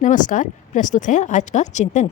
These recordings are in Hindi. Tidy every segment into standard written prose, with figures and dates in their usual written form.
नमस्कार। प्रस्तुत है आज का चिंतन।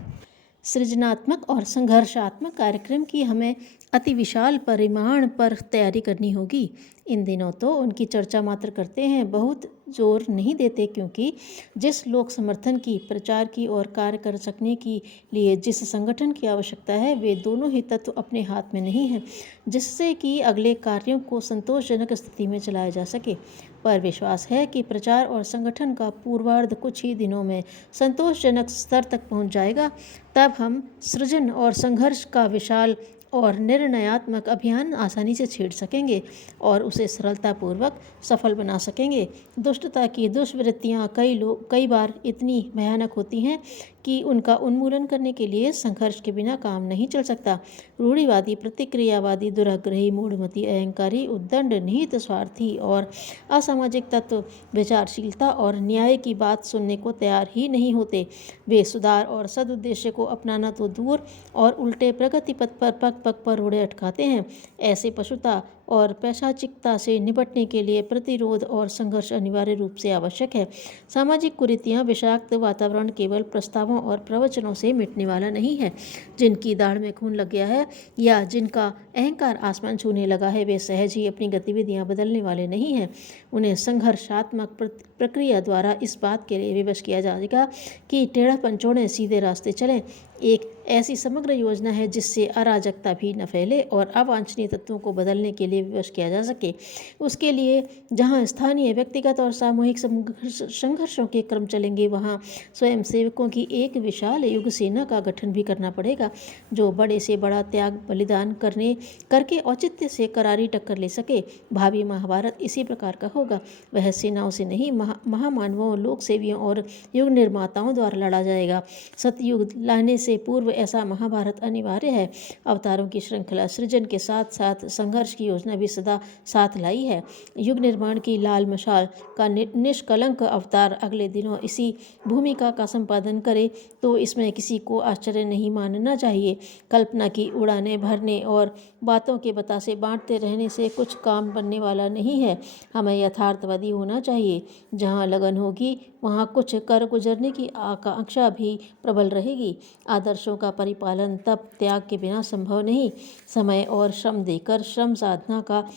सृजनात्मक और संघर्षात्मक कार्यक्रम की हमें अति विशाल परिमाण पर तैयारी करनी होगी। इन दिनों तो उनकी चर्चा मात्र करते हैं, बहुत जोर नहीं देते, क्योंकि जिस लोक समर्थन की, प्रचार की और कार्य कर सकने के लिए जिस संगठन की आवश्यकता है, वे दोनों ही तत्व अपने हाथ में नहीं हैं, जिससे कि अगले कार्यों को संतोषजनक स्थिति में चलाया जा सके। पर विश्वास है कि प्रचार और संगठन का पूर्वार्ध कुछ ही दिनों में संतोषजनक स्तर तक पहुंच जाएगा। तब हम सृजन और संघर्ष का विशाल और निर्णयात्मक अभियान आसानी से छेड़ सकेंगे और उसे सरलतापूर्वक सफल बना सकेंगे। दुष्टता की दुष्वृत्तियाँ कई बार इतनी भयानक होती हैं कि उनका उन्मूलन करने के लिए संघर्ष के बिना काम नहीं चल सकता। रूढ़िवादी, प्रतिक्रियावादी, दुराग्रही, मूढ़मती, अहंकारी, उद्दंड, निहित स्वार्थी और असामाजिक तत्व विचारशीलता और न्याय की बात सुनने को तैयार ही नहीं होते। वे सुधार और सदुद्देश्य को अपनाना तो दूर और उल्टे प्रगति पथ पर पग पग पर रोड़े अटकाते हैं। ऐसे पशुता और पैशाचिकता से निपटने के लिए प्रतिरोध और संघर्ष अनिवार्य रूप से आवश्यक है। सामाजिक कुरीतियाँ, विषाक्त वातावरण केवल प्रस्तावों और प्रवचनों से मिटने वाला नहीं है। जिनकी दाढ़ में खून लग गया है या जिनका अहंकार आसमान छूने लगा है, वे सहज ही अपनी गतिविधियाँ बदलने वाले नहीं हैं। उन्हें संघर्षात्मक प्रक्रिया द्वारा इस बात के लिए विवश किया जाएगा कि टेढ़ापन छोड़ें, सीधे रास्ते चलें। एक ऐसी समग्र योजना है जिससे अराजकता भी न फैले और अवांछनीय तत्वों को बदलने के लिए विवश किया जा सके। उसके लिए जहां स्थानीय, व्यक्तिगत और सामूहिक संघर्षों के क्रम चलेंगे, वहां स्वयं सेवकों की एक विशाल युग सेना का गठन भी करना पड़ेगा, जो बड़े से बड़ा त्याग बलिदान करके औचित्य से करारी टक्कर ले सके। भावी महाभारत इसी प्रकार का होगा। वह सेनाओं से नहीं, महामानवों, लोक सेवियों और युग निर्माताओं द्वारा लड़ा जाएगा। सतयुग लाने से पूर्व ऐसा महाभारत अनिवार्य है। अवतारों की श्रृंखला सृजन के साथ साथ संघर्ष की योजना भी सदा साथ लाई है। युग निर्माण की लाल मशाल का निष्कलंक अवतार अगले दिनों इसी भूमिका का संपादन करे तो इसमें किसी को आश्चर्य नहीं मानना चाहिए। कल्पना की उड़ानें भरने और बातों के बतासे बांटते रहने से कुछ काम बनने वाला नहीं है। हमें यथार्थवादी होना चाहिए। जहाँ लगन होगी वहाँ कुछ कर गुजरने की आकांक्षा भी प्रबल रहेगी। आदर्शों का परिपालन तप त्याग के बिना संभव नहीं। समय और श्रम देकर, श्रम साधना का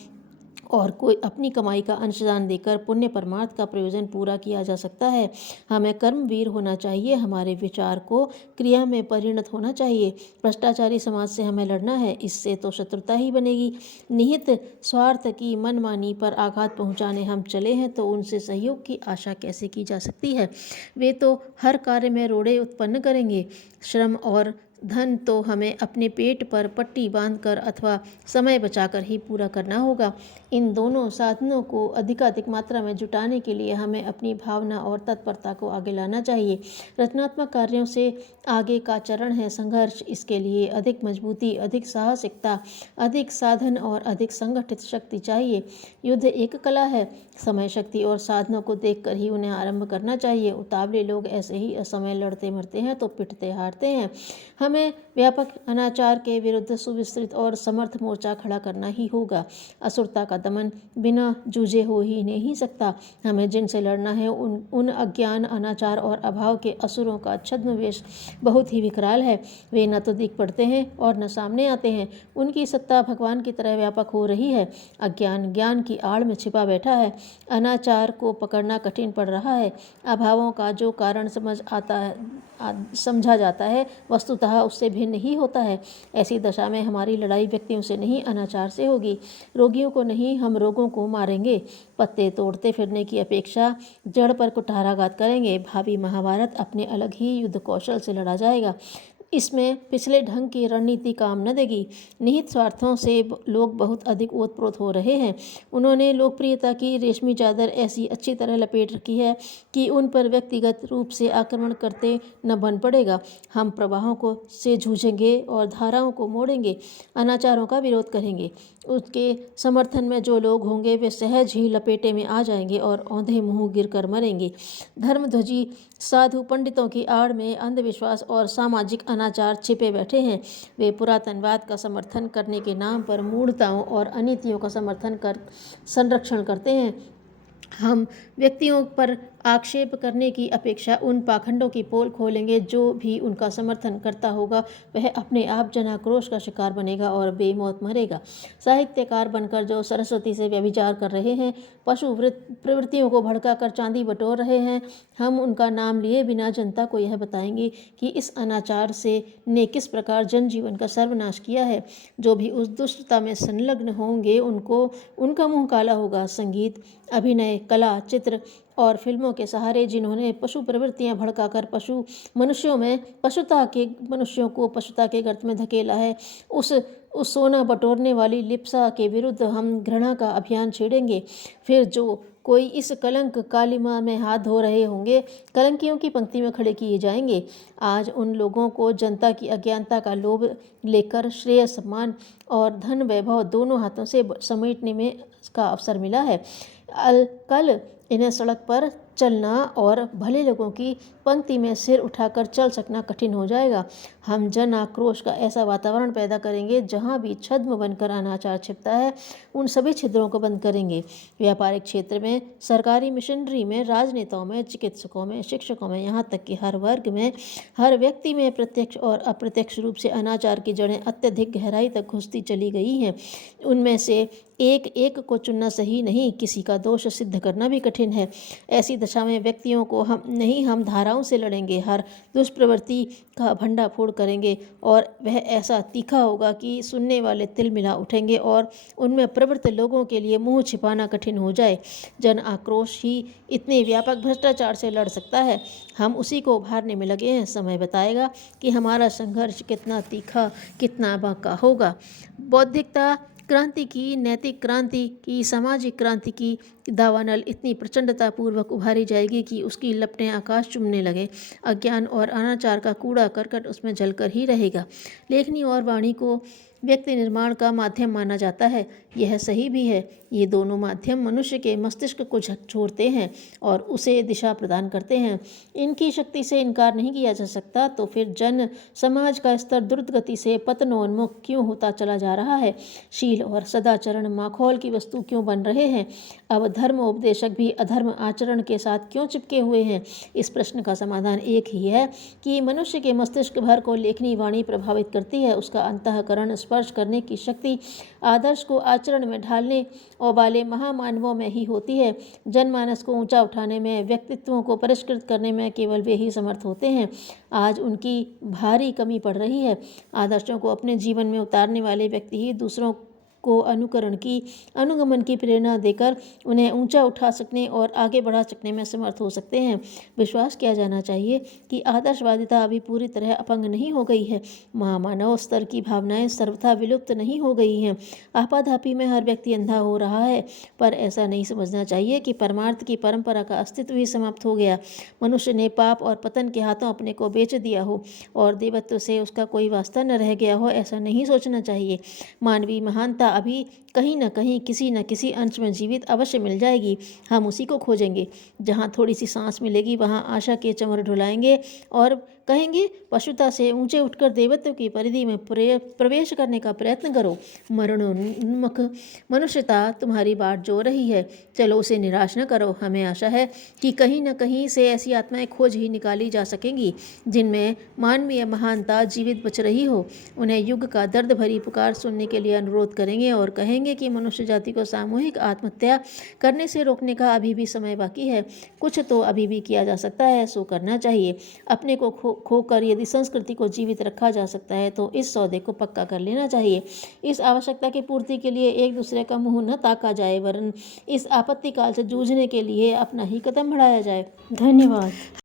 और कोई अपनी कमाई का अंशदान देकर पुण्य परमार्थ का प्रयोजन पूरा किया जा सकता है। हमें कर्मवीर होना चाहिए। हमारे विचार को क्रिया में परिणत होना चाहिए। भ्रष्टाचारी समाज से हमें लड़ना है, इससे तो शत्रुता ही बनेगी। निहित स्वार्थ की मनमानी पर आघात पहुंचाने हम चले हैं तो उनसे सहयोग की आशा कैसे की जा सकती है। वे तो हर कार्य में रोड़े उत्पन्न करेंगे। श्रम और धन तो हमें अपने पेट पर पट्टी बांधकर अथवा समय बचाकर ही पूरा करना होगा। इन दोनों साधनों को अधिकाधिक मात्रा में जुटाने के लिए हमें अपनी भावना और तत्परता को आगे लाना चाहिए। रचनात्मक कार्यों से आगे का चरण है संघर्ष। इसके लिए अधिक मजबूती, अधिक साहसिकता, अधिक साधन और अधिक संगठित शक्ति चाहिए। युद्ध एक कला है। समय, शक्ति और साधनों को देखकर ही उन्हें आरंभ करना चाहिए। उतावले लोग ऐसे ही असमय लड़ते मरते हैं तो पिटते हारते हैं। हमें व्यापक अनाचार के विरुद्ध सुविस्तृत और समर्थ मोर्चा खड़ा करना ही होगा। असुरता का दमन बिना जूझे हो ही नहीं सकता। हमें जिनसे लड़ना है उन अज्ञान, अनाचार और अभाव के असुरों का छद्मवेश बहुत ही विकराल है। वे न तो दिख पड़ते हैं और न सामने आते हैं। उनकी सत्ता भगवान की तरह व्यापक हो रही है। अज्ञान ज्ञान की आड़ में छिपा बैठा है। अनाचार को पकड़ना कठिन पड़ रहा है। अभावों का जो कारण समझा जाता है, वस्तुतः उससे भिन्न ही होता है। ऐसी दशा में हमारी लड़ाई व्यक्तियों से नहीं, अनाचार से होगी। रोगियों को नहीं, हम रोगों को मारेंगे। पत्ते तोड़ते फिरने की अपेक्षा जड़ पर कुठाराघात करेंगे। भावी महाभारत अपने अलग ही युद्ध कौशल से लड़ा जाएगा। इसमें पिछले ढंग की रणनीति काम न देगी। निहित स्वार्थों से लोग बहुत अधिक ओतप्रोत हो रहे हैं। उन्होंने लोकप्रियता की रेशमी चादर ऐसी अच्छी तरह लपेट रखी है कि उन पर व्यक्तिगत रूप से आक्रमण करते न बन पड़ेगा। हम प्रवाहों को से जूझेंगे और धाराओं को मोड़ेंगे, अनाचारों का विरोध करेंगे। उसके समर्थन में जो लोग होंगे वे सहज ही लपेटे में आ जाएंगे और औंधे मुँह गिर कर मरेंगे। धर्मध्वजी साधु पंडितों की आड़ में अंधविश्वास और सामाजिक अनाचार छिपे बैठे हैं। वे पुरातनवाद का समर्थन करने के नाम पर मूढ़ताओं और अनीतियों का संरक्षण करते हैं। हम व्यक्तियों पर आक्षेप करने की अपेक्षा उन पाखंडों की पोल खोलेंगे। जो भी उनका समर्थन करता होगा वह अपने आप जन आक्रोश का शिकार बनेगा और बेमौत मरेगा। साहित्यकार बनकर जो सरस्वती से व्यभिचार कर रहे हैं, पशु प्रवृत्तियों को भड़काकर चांदी बटोर रहे हैं, हम उनका नाम लिए बिना जनता को यह बताएंगे कि इस अनाचार से ने किस प्रकार जनजीवन का सर्वनाश किया है। जो भी उस दुष्टता में संलग्न होंगे उनका मुंह काला होगा। संगीत, अभिनय, कला, चित्र और फिल्मों के सहारे जिन्होंने पशु प्रवृत्तियां भड़काकर मनुष्यों को पशुता के गर्त में धकेला है, उस सोना बटोरने वाली लिप्सा के विरुद्ध हम घृणा का अभियान छेड़ेंगे। फिर जो कोई इस कलंक कालिमा में हाथ धो रहे होंगे, कलंकियों की पंक्ति में खड़े किए जाएंगे। आज उन लोगों को जनता की अज्ञानता का लोभ लेकर श्रेय, सम्मान और धन वैभव दोनों हाथों से समेटने में का अवसर मिला है। कल इन्हें सड़क पर चलना और भले लोगों की पंक्ति में सिर उठाकर चल सकना कठिन हो जाएगा। हम जन आक्रोश का ऐसा वातावरण पैदा करेंगे जहां भी छद्म बनकर अनाचार छिपता है, उन सभी छिद्रों को बंद करेंगे। व्यापारिक क्षेत्र में, सरकारी मिशनरी में, राजनेताओं में, चिकित्सकों में, शिक्षकों में, यहाँ तक कि हर वर्ग में, हर व्यक्ति में प्रत्यक्ष और अप्रत्यक्ष रूप से अनाचार की जड़ें अत्यधिक गहराई तक घुसती चली गई हैं। उनमें से एक एक को चुनना सही नहीं, किसी का दोष सिद्ध करना भी कठिन है। ऐसी दशा में व्यक्तियों को हम धाराओं से लड़ेंगे, हर दुष्प्रवृत्ति का भंडाफोड़ करेंगे और वह ऐसा तीखा होगा कि सुनने वाले तिलमिला उठेंगे और उनमें प्रवृत्त लोगों के लिए मुंह छिपाना कठिन हो जाए। जन आक्रोश ही इतने व्यापक भ्रष्टाचार से लड़ सकता है। हम उसी को उभारने में लगे हैं। समय बताएगा कि हमारा संघर्ष कितना तीखा, कितना बांका होगा। बौद्धिकता क्रांति की, नैतिक क्रांति की, सामाजिक क्रांति की दावानल इतनी प्रचंडतापूर्वक उभारी जाएगी कि उसकी लपटें आकाश चूमने लगे। अज्ञान और अनाचार का कूड़ा करकट उसमें जलकर ही रहेगा। लेखनी और वाणी को व्यक्ति निर्माण का माध्यम माना जाता है। यह सही भी है। ये दोनों माध्यम मनुष्य के मस्तिष्क को झकझोरते हैं और उसे दिशा प्रदान करते हैं। इनकी शक्ति से इनकार नहीं किया जा सकता। तो फिर जन समाज का स्तर द्रुत गति से पतनोन्मुख क्यों होता चला जा रहा है? शील और सदाचरण माखौल की वस्तु क्यों बन रहे हैं? अब धर्म उपदेशक भी अधर्म आचरण के साथ क्यों चिपके हुए हैं? इस प्रश्न का समाधान एक ही है कि मनुष्य के मस्तिष्क भर को लेखनी वाणी प्रभावित करती है। उसका अंतःकरण स्पर्श करने की शक्ति आदर्श को आचरण में ढालने वाले महामानवों में ही होती है। जनमानस को ऊंचा उठाने में, व्यक्तित्वों को परिष्कृत करने में केवल वे ही समर्थ होते हैं। आज उनकी भारी कमी पड़ रही है। आदर्शों को अपने जीवन में उतारने वाले व्यक्ति ही दूसरों को अनुगमन की प्रेरणा देकर उन्हें ऊंचा उठा सकने और आगे बढ़ा सकने में समर्थ हो सकते हैं। विश्वास किया जाना चाहिए कि आदर्शवादिता अभी पूरी तरह अपंग नहीं हो गई है। महामानव स्तर की भावनाएं सर्वथा विलुप्त नहीं हो गई हैं। आपाधापी में हर व्यक्ति अंधा हो रहा है, पर ऐसा नहीं समझना चाहिए कि परमार्थ की परंपरा का अस्तित्व ही समाप्त हो गया। मनुष्य ने पाप और पतन के हाथों अपने को बेच दिया हो और देवत्व से उसका कोई वास्ता न रह गया हो, ऐसा नहीं सोचना चाहिए। मानवीय महानता अभी कहीं न कहीं, किसी न किसी अंश में जीवित अवश्य मिल जाएगी। हम उसी को खोजेंगे। जहाँ थोड़ी सी सांस मिलेगी वहाँ आशा के चंवर ढुलाएंगे और कहेंगे, पशुता से ऊंचे उठकर देवत्व की परिधि में प्रवेश करने का प्रयत्न करो। मरणोन्मुख मनुष्यता तुम्हारी बाट जो रही है, चलो उसे निराश न करो। हमें आशा है कि कहीं न कहीं से ऐसी आत्माएं खोज ही निकाली जा सकेंगी जिनमें मानवीय महानता जीवित बच रही हो। उन्हें युग का दर्द भरी पुकार सुनने के लिए अनुरोध करेंगे और कहेंगे कि मनुष्य जाति को सामूहिक आत्महत्या करने से रोकने का अभी भी समय बाकी है। कुछ तो अभी भी किया जा सकता है, सो करना चाहिए। अपने को खोकर यदि संस्कृति को जीवित रखा जा सकता है तो इस सौदे को पक्का कर लेना चाहिए। इस आवश्यकता की पूर्ति के लिए एक दूसरे का मुंह न ताका जाए, वरन इस आपत्ति काल से जूझने के लिए अपना ही कदम बढ़ाया जाए। धन्यवाद।